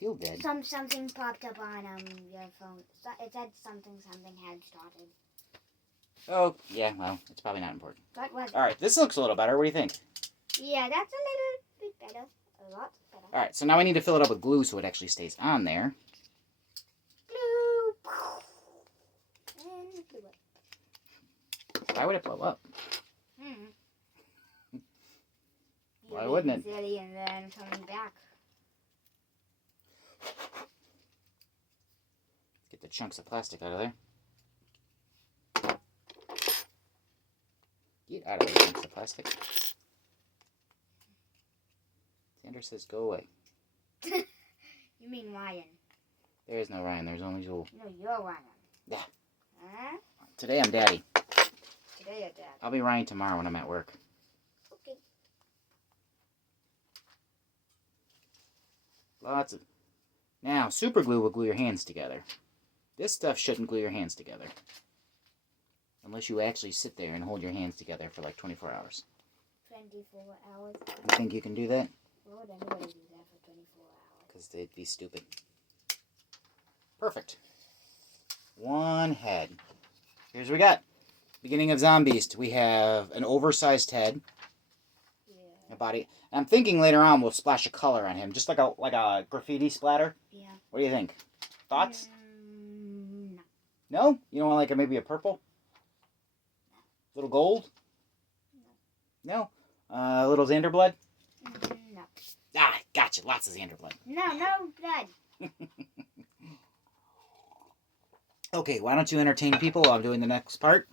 feel dead. Something popped up on your phone. It said something had started. Oh, yeah, well, it's probably not important. What was it? Alright, this looks a little better. What do you think? Yeah, that's a little bit better. A lot better. Alright, so now we need to fill it up with glue so it actually stays on there. Glue. And glue it. Why would it blow up? Why wouldn't it? Silly and then coming back. Get the chunks of plastic out of there. Get out of there, chunks of plastic. Xander says go away. You mean Ryan? There is no Ryan, there's only Joel. No, you're Ryan. Yeah. Huh? Today I'm Daddy. Today you're Dad. I'll be Ryan tomorrow when I'm at work. Okay. Lots of... Now, super glue will glue your hands together. This stuff shouldn't glue your hands together. Unless you actually sit there and hold your hands together for like 24 hours. 24 hours? You think you can do that? Why would anybody do that for 24 hours? Because they'd be stupid. Perfect. One head. Here's what we got. Beginning of Zombeast. We have an oversized head. Yeah. A body. And I'm thinking later on we'll splash a color on him. Just like a graffiti splatter. Yeah. What do you think? Thoughts? No. No? You don't want like maybe a purple? Little gold? No. A little Xander blood? No. Ah, gotcha. Lots of Xander blood. No blood. Okay, why don't you entertain people while I'm doing the next part?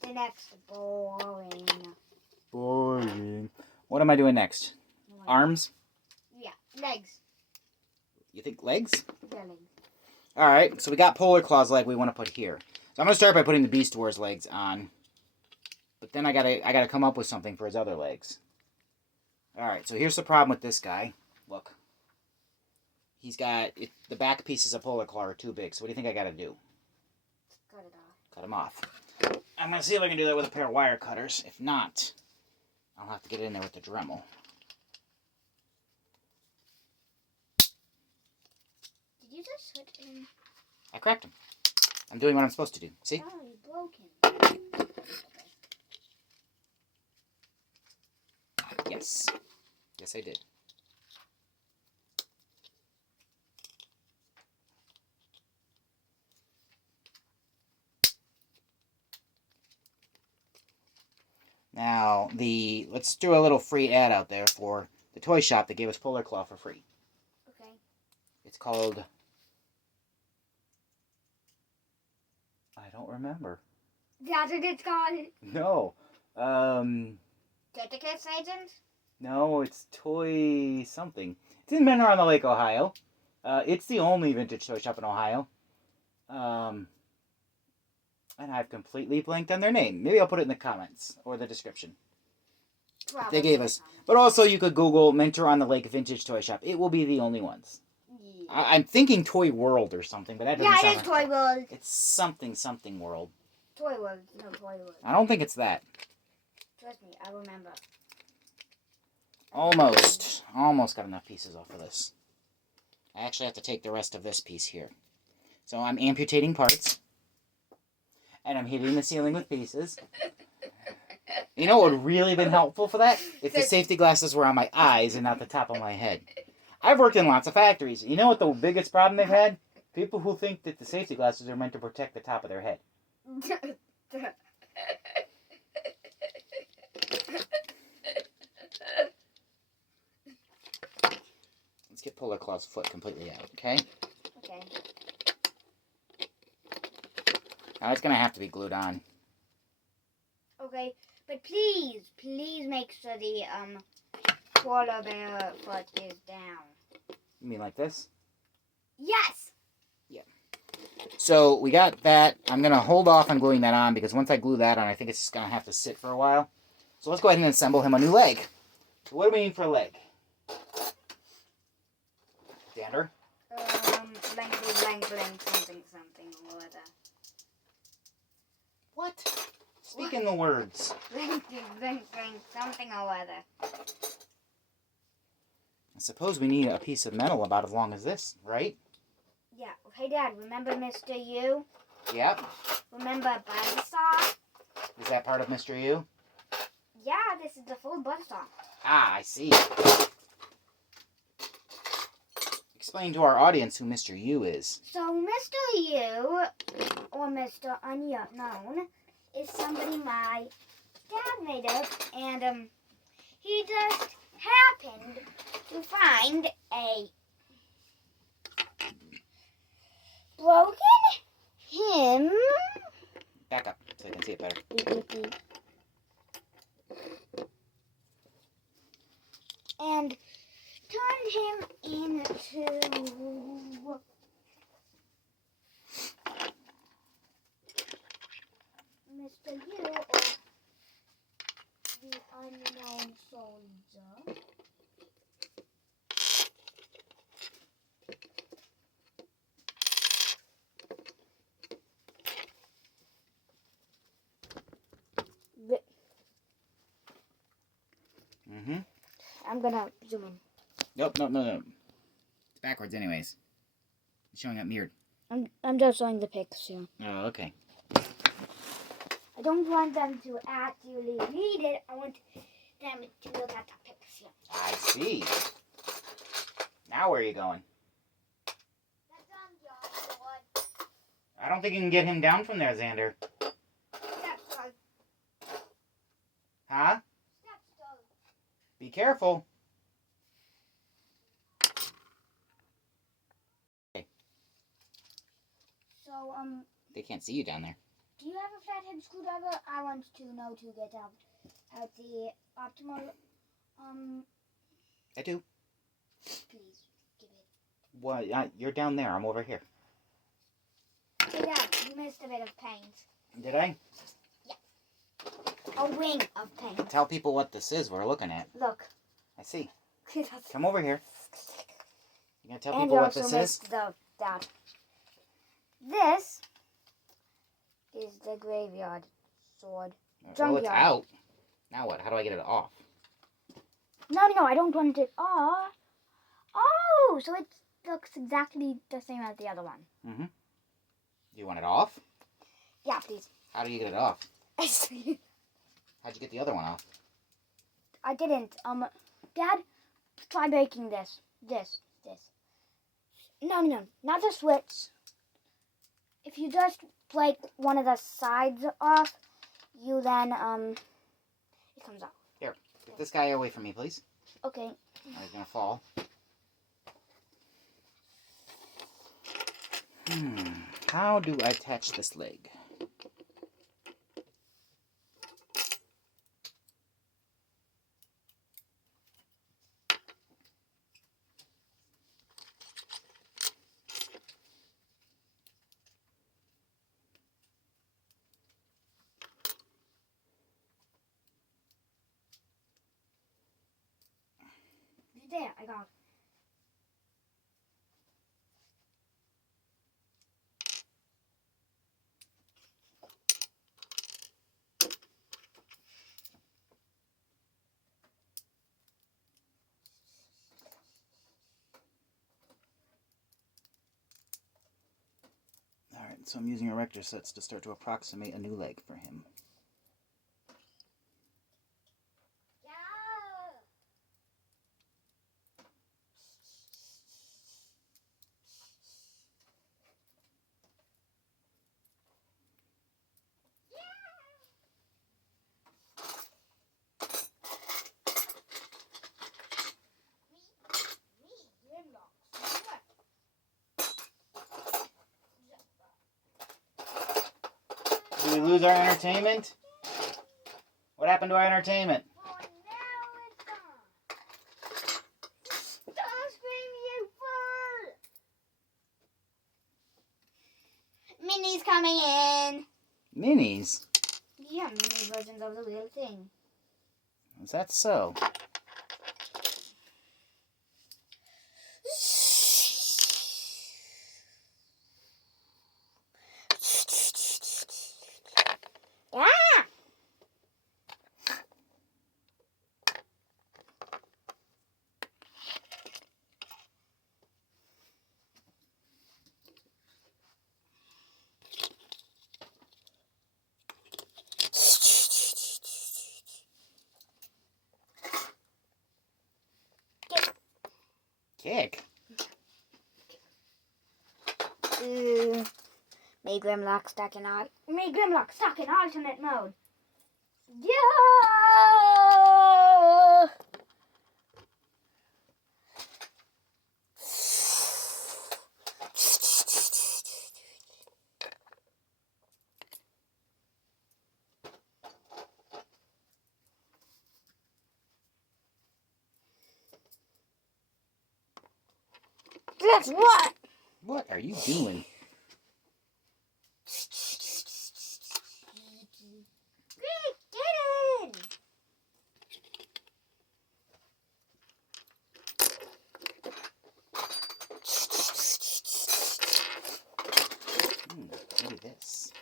The next boring. Boring. What am I doing next? Arms? Yeah, legs. You think legs? Yeah, legs. Alright, so we got Polar Claw's leg we want to put here. So I'm going to start by putting the Beast Wars legs on. But then I gotta come up with something for his other legs. Alright, so here's the problem with this guy. Look. He's got... the back pieces of Polar Claw are too big, so what do you think I gotta do? Cut it off. Cut him off. I'm going to see if I can do that with a pair of wire cutters. If not, I'll have to get it in there with the Dremel. Did you just hit him? I cracked him. I'm doing what I'm supposed to do. See? Oh, you broke him. Yes. Yes, I did. Now, let's do a little free ad out there for the toy shop that gave us Polar Claw for free. Okay. It's called... I don't remember. That's what it's called. No. Tentacus Agent? No, it's Toy something. It's in Menor on the Lake, Ohio. It's the only vintage toy shop in Ohio. And I've completely blanked on their name. Maybe I'll put it in the comments or the description. Probably They gave us. But also you could Google Mentor on the Lake Vintage Toy Shop. It will be the only ones. Yeah. I'm thinking Toy World or something, but that doesn't sound Yeah, it is like... Toy World. It's something World. Toy World. No, Toy World. I don't think it's that. Trust me, I remember. Almost. Almost got enough pieces off of this. I actually have to take the rest of this piece here. So I'm amputating parts. And I'm hitting the ceiling with pieces. You know what would really been helpful for that? If the safety glasses were on my eyes and not the top of my head. I've worked in lots of factories. You know what the biggest problem they've had? People who think that the safety glasses are meant to protect the top of their head. Let's get Polar Claw's foot completely out, okay? Okay. Now it's going to have to be glued on. Okay, but please make sure the polar bear foot is down. You mean like this? Yes! Yeah. So we got that. I'm going to hold off on gluing that on because once I glue that on, I think it's just going to have to sit for a while. So let's go ahead and assemble him a new leg. So what do we need for a leg? Xander? Blank, something or other. What? Speak in the words. Blank, something or other. suppose we need a piece of metal about as long as this, right? Yeah. Okay, Dad. Remember Mr. U? Yep. Remember Buzzsaw? Is that part of Mr. U? Yeah, this is the full Buzzsaw. Ah, I see. Explain to our audience who Mr. U is. So Mr. U, or Mr. Unknown, is somebody my dad made up, and he just happened to find a broken him. Back up so I can see it better. And turned him into Mr. U, or the Unknown Soldier. Mm-hmm. I'm gonna zoom in. Nope, no. It's backwards anyways. It's showing up mirrored. I'm just showing the pics here. Oh, okay. I don't want them to actually read it. I want them to look at the pics here. I see. Now where are you going? I don't think you can get him down from there, Xander. Huh? Be careful. Okay. So, They can't see you down there. do you have a flathead screwdriver? I want to know to get out the optimal, I do. please give it. What? You're down there. I'm over here. Hey, Dad, you missed a bit of paint. Did I? A wing of paint. Tell people what this is we're looking at. Look. I see. Come over here. You gonna tell And people you what also this is? missed that. This is the graveyard sword. Well, it's Junkyard. out. Now what? How do I get it off? No, I don't want it off. Oh, so it looks exactly the same as the other one. Mm-hmm. Do you want it off? Yeah, please. How do you get it off? How'd you get the other one off? I didn't. Dad, try breaking this. No, not the switch. If you just break one of the sides off, you then, it comes off. Here, get this guy away from me, please. Okay. Or he's gonna fall. How do I attach this leg? There, I got it. Alright, so I'm using erector sets to start to approximate a new leg for him. Did we lose our entertainment? What happened to our entertainment? Oh, now it's gone. Don't scream, you fool! Minnie's coming in. Minis? Yeah, mini versions of the real thing. Is that so? Yeah. Kick? Make Grimlock stuck in alternate mode. Yeah! Guess what? What are you doing? Get in! Look at this.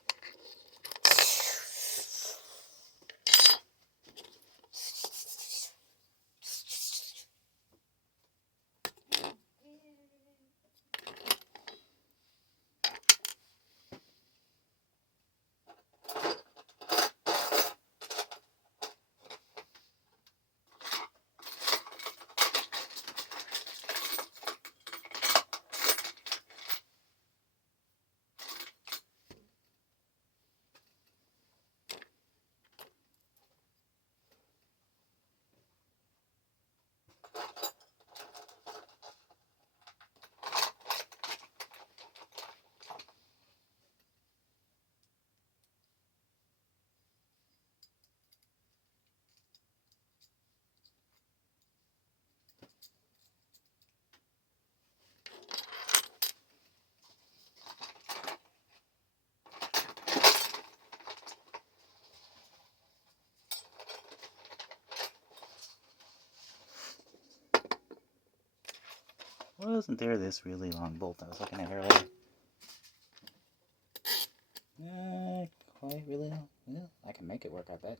Wasn't there this really long bolt I was looking at earlier? Quite really long. Yeah, I can make it work, I bet.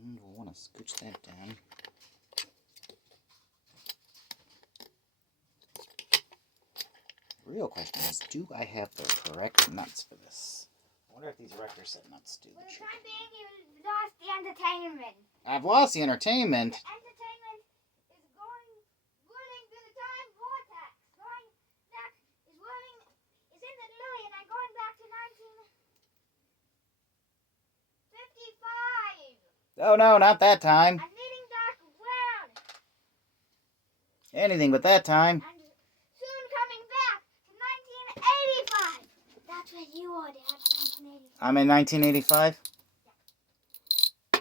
And we'll want to scooch that down. The real question is, do I have the correct nuts for this? I wonder if these Rector set nuts do the trick. For the time being, you lost the entertainment. I've lost the entertainment. The entertainment is whirling through the time vortex. Is in the DeLorean and going back to 1955. Oh no, not that time. I'm needing dark brown. Anything but that time. And soon coming back to 1985. That's what you are, Dad. 1985. I'm in 1985. A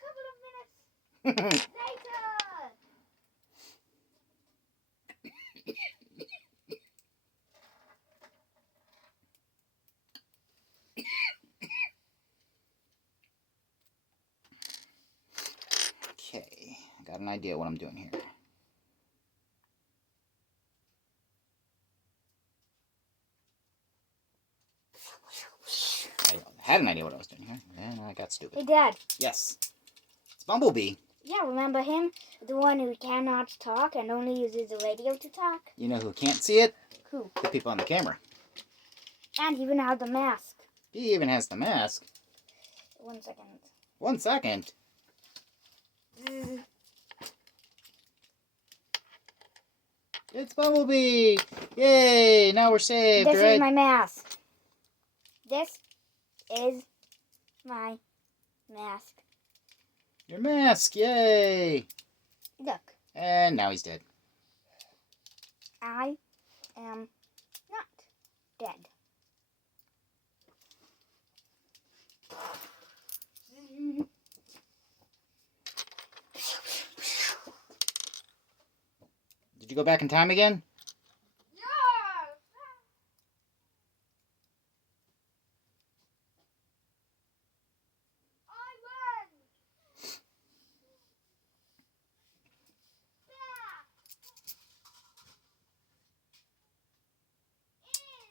couple of minutes later. Okay, I got an idea what I'm doing here. I had an idea what I was doing here, and I got stupid. Hey, Dad. Yes. It's Bumblebee. Yeah, remember him? The one who cannot talk and only uses the radio to talk? You know who can't see it? Who? The people on the camera. And he even has the mask. He even has the mask. 1 second. 1 second. It's Bumblebee! Yay! Now we're saved, This right? is my mask. This is my mask. Your mask! Yay! Look, And now he's dead. I am not dead. Did you go back in time again?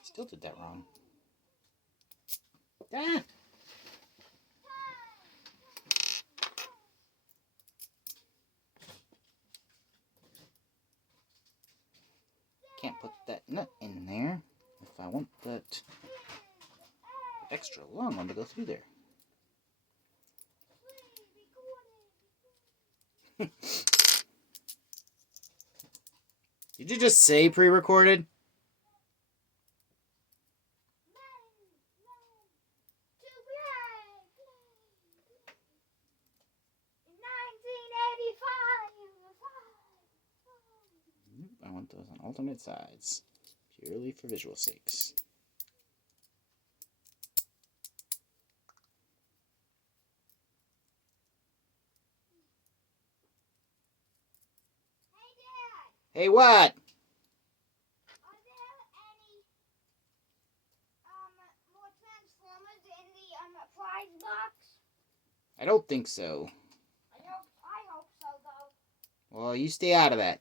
Still did that wrong. Ah! put that nut in there if I want that extra long one to go through there. Did you just say pre-recorded? I want those on alternate sides, purely for visual sakes. Hey, what? Are there any more Transformers in the prize box? I don't think so. I hope so, though. Well, you stay out of that.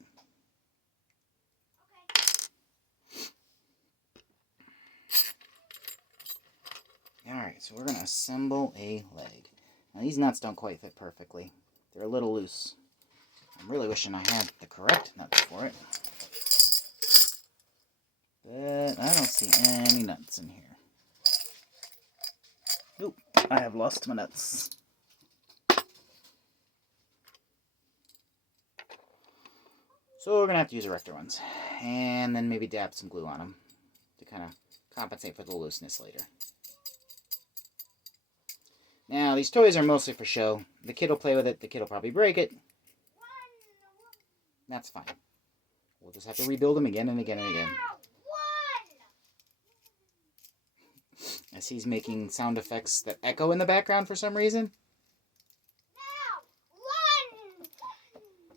Okay. Alright, so we're going to assemble a leg. Now, these nuts don't quite fit perfectly. They're a little loose. I'm really wishing I had the correct nuts for it. But I don't see any nuts in here. Nope, I have lost my nuts. So we're going to have to use erector ones. And then maybe dab some glue on them to kind of compensate for the looseness later. Now, these toys are mostly for show. The kid will play with it. The kid will probably break it. That's fine. We'll just have to rebuild them again and again and again. As he's making sound effects that echo in the background for some reason.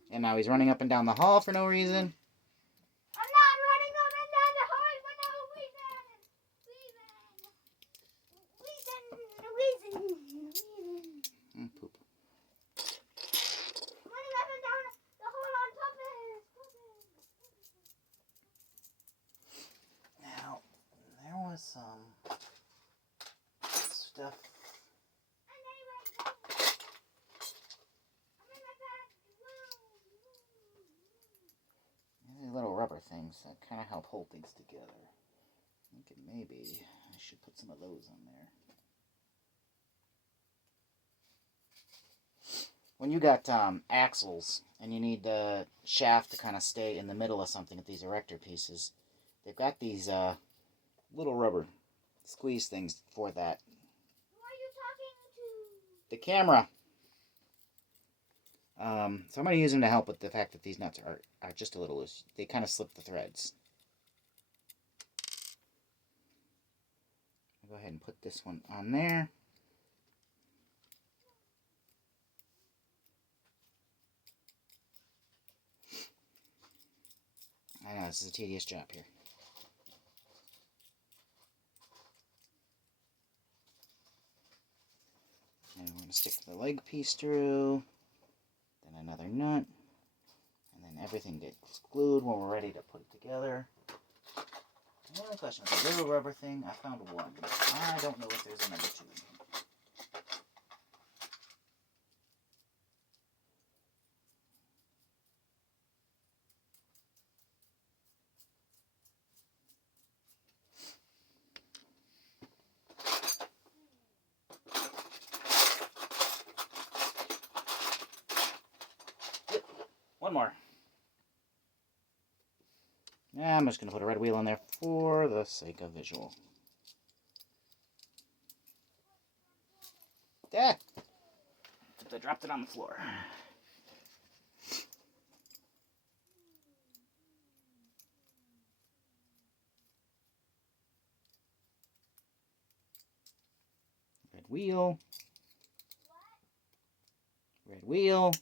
And now he's running up and down the hall for no reason. I'm not running up and down the hall for no reason. Poop. I'm running up and down the hall on top of it. Now, there was some stuff. These little rubber things that kind of help hold things together. I think maybe I should put some of those on there. When you got axles and you need the shaft to kind of stay in the middle of something with these erector pieces, they've got these little rubber squeeze things for that. Who are you talking to? The camera. So I'm going to use them to help with the fact that these nuts are just a little loose. They kind of slip the threads. I'll go ahead and put this one on there. I know, this is a tedious job here. And we're going to stick the leg piece through, then another nut, and then everything gets glued when we're ready to put it together. The only question is the little rubber thing. I found one. I don't know if there's a number 2. Yep, one more. I'm just going to put a red wheel on there for the sake of visual. Ah! I dropped it on the floor. Red wheel. Red wheel.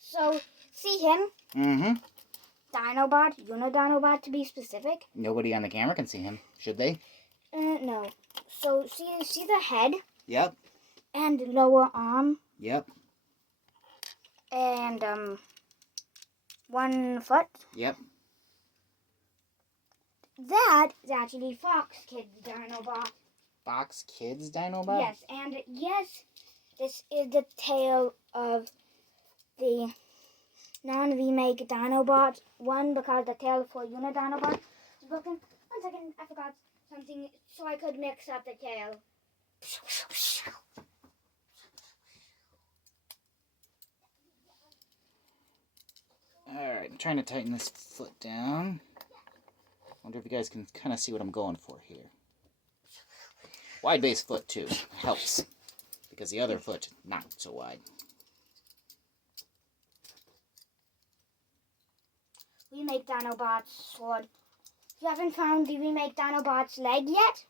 So, see him? Mm-hmm. Dinobot, Unidinobot to be specific. Nobody on the camera can see him, should they? No. So, see the head? Yep. And lower arm? Yep. And, one foot? Yep. that is actually Fox Kids Dinobot. Fox Kids Dinobot? Yes, and yes, this is the tail of the non-remake Dinobot one because the tail for Unit Dinobot is broken. 1 second, I forgot something so I could mix up the tail. Alright, I'm trying to tighten this foot down. Wonder if you guys can kind of see what I'm going for here. Wide base foot too helps, because the other foot not so wide. Remake Dinobot's sword. You haven't found the remake Dinobot's leg yet?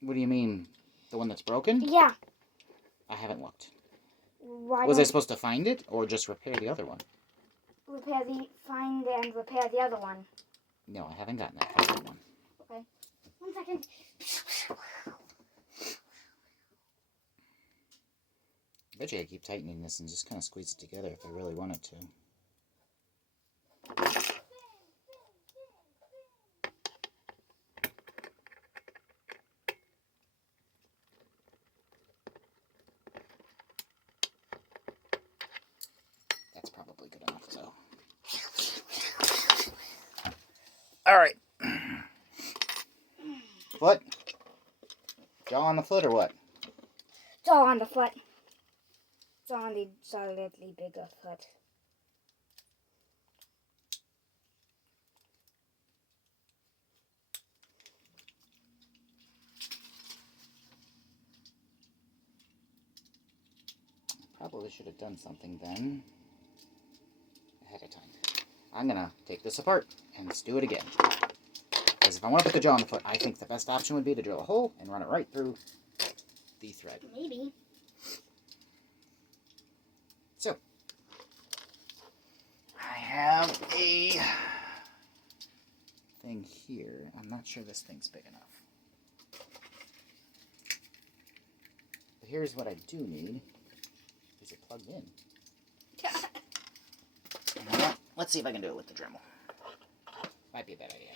What do you mean? The one that's broken? Yeah. I haven't looked. Why Was I don't supposed to find it or just repair the other one? find and repair the other one? No, I haven't gotten that other one. Okay. 1 second. I bet you I keep tightening this and just kind of squeeze it together if I really wanted to. That's probably good enough, so. Alright. Foot? Jaw on the foot or what? It's all on the foot. It's on the solidly bigger foot. Probably should have done something then ahead of time. I'm gonna take this apart and let's do it again. Because if I want to put the jaw on the foot, I think the best option would be to drill a hole and run it right through the thread. Maybe. So, I have a thing here. I'm not sure this thing's big enough. But here's what I do need. Is it plugged in? You know what? Let's see if I can do it with the Dremel. Might be a bad idea.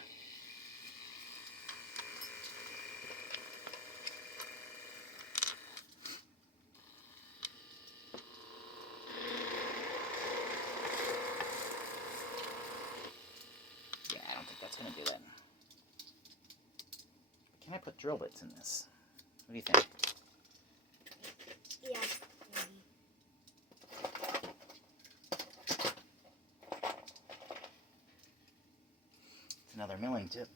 Yeah, I don't think that's going to do that. Can I put drill bits in this? What do you think? Yeah. It's another milling tip.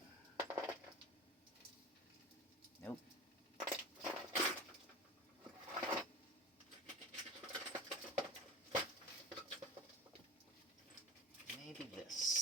Nope. Maybe this.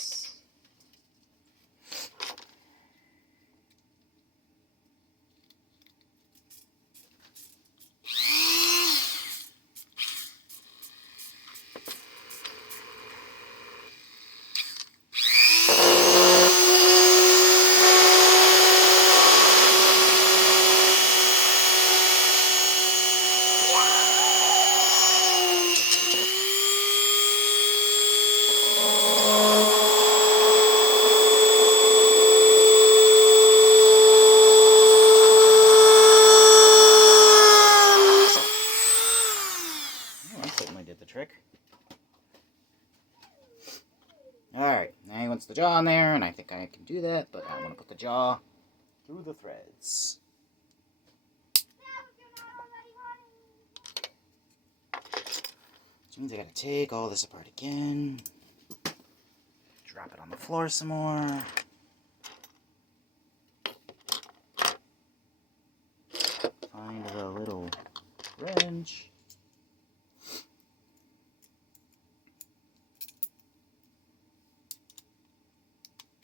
Trick. Alright, now he wants the jaw on there, and I think I can do that, but I want to put the jaw through the threads. Which means I gotta take all this apart again, drop it on the floor some more. Find a little wrench.